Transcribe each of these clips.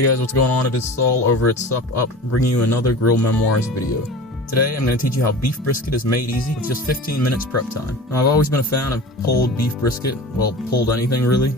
Hey guys, what's going on? It is Saul over at SUPP, bringing you another Grill Memoirs video. Today I'm going to teach you how beef brisket is made easy with just 15 minutes prep time. Now, I've always been a fan of pulled beef brisket, well, pulled anything really.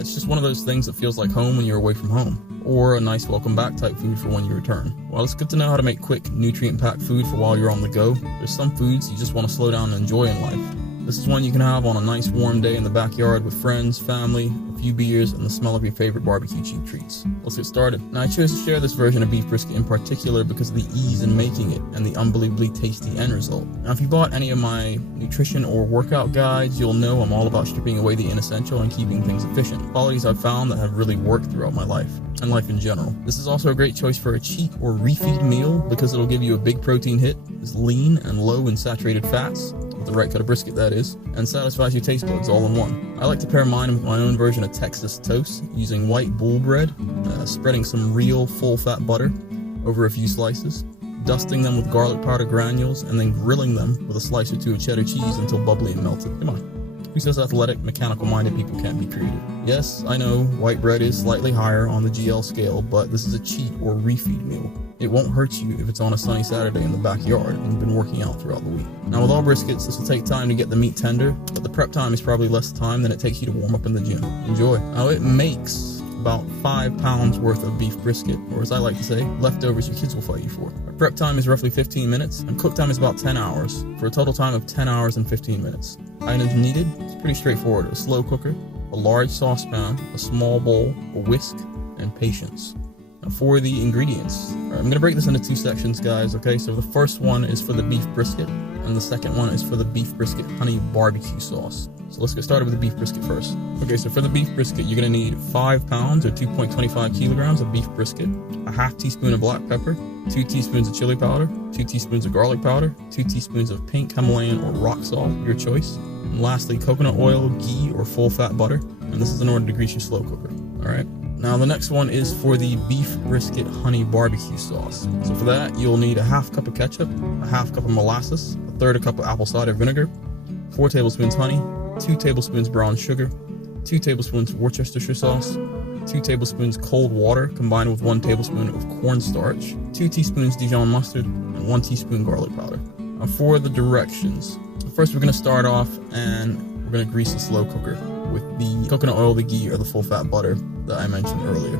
It's just one of those things that feels like home when you're away from home, or a nice welcome back type food for when you return. While it's good to know how to make quick, nutrient-packed food for while you're on the go, there's some foods you just want to slow down and enjoy in life. This is one you can have on a nice warm day in the backyard with friends, family, a few beers, and the smell of your favorite barbecue cheap treats. Let's get started. Now, I chose to share this version of beef brisket in particular because of the ease in making it and the unbelievably tasty end result. Now, if you bought any of my nutrition or workout guides, you'll know I'm all about stripping away the inessential and keeping things efficient. Qualities I've found that have really worked throughout my life and life in general. This is also a great choice for a cheat or refeed meal because it'll give you a big protein hit, is lean and low in saturated fats, with the right cut of brisket that is, and satisfies your taste buds all in one. I like to pair mine with my own version of Texas toast using white bull bread, spreading some real full-fat butter over a few slices, dusting them with garlic powder granules, and then grilling them with a slice or two of cheddar cheese until bubbly and melted. Come on. Who says athletic, mechanical-minded people can't be creative? Yes, I know, white bread is slightly higher on the GL scale, but this is a cheat or refeed meal. It won't hurt you if it's on a sunny Saturday in the backyard and you've been working out throughout the week. Now, with all briskets, this will take time to get the meat tender, but the prep time is probably less time than it takes you to warm up in the gym. Enjoy. Now, it makes about 5 pounds worth of beef brisket, or as I like to say, leftovers your kids will fight you for. Our prep time is roughly 15 minutes, and cook time is about 10 hours, for a total time of 10 hours and 15 minutes. Items needed, it's pretty straightforward. A slow cooker, a large saucepan, a small bowl, a whisk, and patience. Now for the ingredients, I'm going to break this into 2 sections, guys, okay? So the first one is for the beef brisket, and the second one is for the beef brisket honey barbecue sauce. So let's get started with the beef brisket first. Okay, so for the beef brisket, you're going to need 5 pounds or 2.25 kilograms of beef brisket, a half teaspoon of black pepper, 2 teaspoons of chili powder, 2 teaspoons of garlic powder, 2 teaspoons of pink Himalayan or rock salt, your choice. And lastly, coconut oil, ghee, or full-fat butter. And this is in order to grease your slow cooker, all right? Now the next one is for the beef brisket honey barbecue sauce. So for that, you'll need a half cup of ketchup, a half cup of molasses, a third a cup of apple cider vinegar, 4 tablespoons honey, 2 tablespoons brown sugar, 2 tablespoons Worcestershire sauce, 2 tablespoons cold water combined with 1 tablespoon of cornstarch, 2 teaspoons Dijon mustard, and 1 teaspoon garlic powder. Now for the directions. First, we're going to start off and we're going to grease the slow cooker with the coconut oil, the ghee, or the full-fat butter that I mentioned earlier.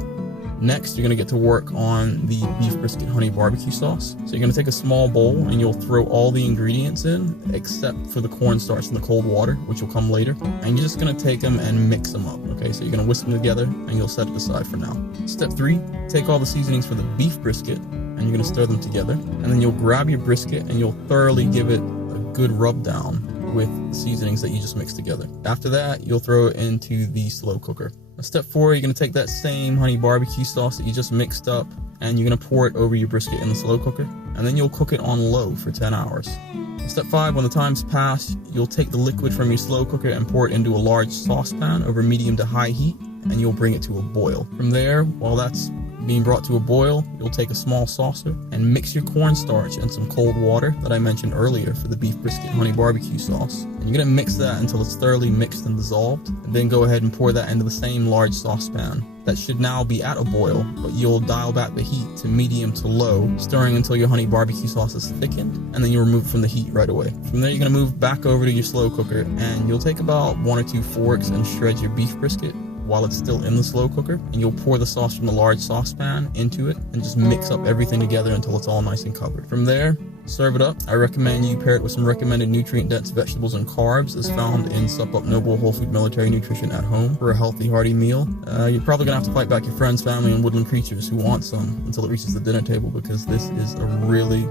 Next, you're going to get to work on the beef brisket honey barbecue sauce. So you're going to take a small bowl and you'll throw all the ingredients in except for the cornstarch and the cold water, which will come later. And you're just going to take them and mix them up, okay? So you're going to whisk them together and you'll set it aside for now. Step 3, take all the seasonings for the beef brisket and you're going to stir them together. And then you'll grab your brisket and you'll thoroughly give it a good rub down with the seasonings that you just mixed together. After that, you'll throw it into the slow cooker. Now, step 4, you're going to take that same honey barbecue sauce that you just mixed up and you're going to pour it over your brisket in the slow cooker, and then you'll cook it on low for 10 hours. Step 5, when the time's passed, you'll take the liquid from your slow cooker and pour it into a large saucepan over medium to high heat, and you'll bring it to a boil. From there, while that's being brought to a boil, you'll take a small saucer and mix your cornstarch and some cold water that I mentioned earlier for the beef brisket honey barbecue sauce. And you're going to mix that until it's thoroughly mixed and dissolved, and then go ahead and pour that into the same large saucepan. That should now be at a boil, but you'll dial back the heat to medium to low, stirring until your honey barbecue sauce is thickened, and then you'll remove it from the heat right away. From there, you're going to move back over to your slow cooker, and you'll take about 1 or 2 forks and shred your beef brisket while it's still in the slow cooker, and you'll pour the sauce from the large saucepan into it and just mix up everything together until it's all nice and covered. From there, serve it up. I recommend you pair it with some recommended nutrient-dense vegetables and carbs as found in SUPP Noble Whole Food Military Nutrition at home for a healthy, hearty meal. You're probably gonna have to fight back your friends, family, and woodland creatures who want some until it reaches the dinner table, because this is a really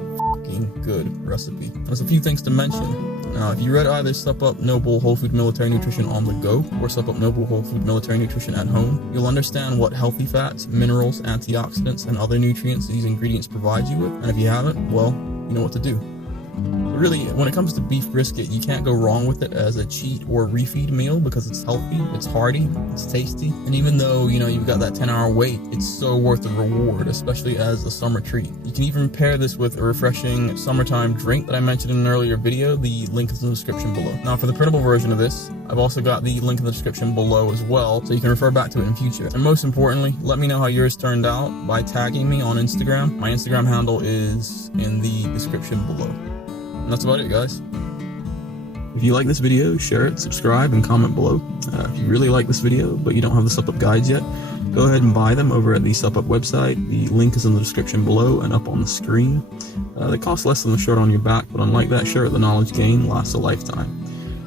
good recipe. There's a few things to mention. Now, if you read either SUPP Noble Whole Food Military Nutrition on the go or SUPP Noble Whole Food Military Nutrition at home, you'll understand what healthy fats, minerals, antioxidants, and other nutrients these ingredients provide you with. And if you haven't, well, you know what to do. Really, when it comes to beef brisket, you can't go wrong with it as a cheat or refeed meal because it's healthy, it's hearty, it's tasty, and even though, you've got that 10-hour wait, it's so worth the reward, especially as a summer treat. You can even pair this with a refreshing summertime drink that I mentioned in an earlier video. The link is in the description below. Now, for the printable version of this, I've also got the link in the description below as well, so you can refer back to it in future. And most importantly, let me know how yours turned out by tagging me on Instagram. My Instagram handle is in the description below. And that's about it, guys. If you like this video, share it, subscribe, and comment below. If you really like this video, but you don't have the SUPP guides yet, go ahead and buy them over at the SUPP website. The link is in the description below and up on the screen. They cost less than the shirt on your back, but unlike that shirt, the knowledge gained lasts a lifetime.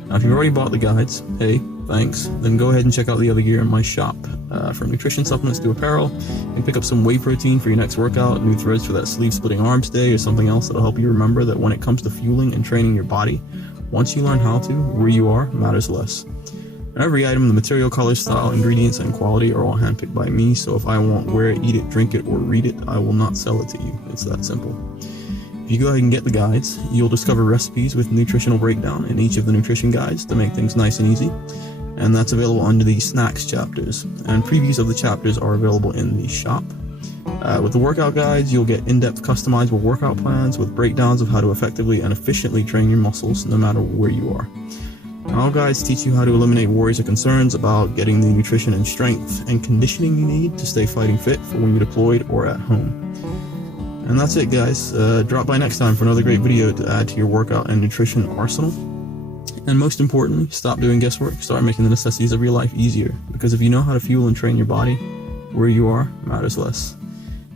Now, if you've already bought the guides, hey, thanks, then go ahead and check out the other gear in my shop. From nutrition supplements to apparel, you can pick up some whey protein for your next workout, new threads for that sleeve-splitting arms day, or something else that'll help you remember that when it comes to fueling and training your body, once you learn how to, where you are matters less. And every item, the material, color, style, ingredients, and quality are all handpicked by me, so if I won't wear it, eat it, drink it, or read it, I will not sell it to you. It's that simple. If you go ahead and get the guides, you'll discover recipes with nutritional breakdown in each of the nutrition guides to make things nice and easy. And that's available under the snacks chapters, and previews of the chapters are available in the shop. With the workout guides, you'll get in-depth customizable workout plans with breakdowns of how to effectively and efficiently train your muscles no matter where you are. And all guides teach you how to eliminate worries or concerns about getting the nutrition and strength and conditioning you need to stay fighting fit for when you're deployed or at home. And that's it, guys. Drop by next time for another great video to add to your workout and nutrition arsenal. And most importantly, stop doing guesswork, start making the necessities of your life easier. Because if you know how to fuel and train your body, where you are matters less.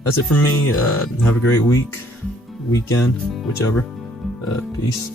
That's it from me. Have a great week, weekend, whichever. Peace.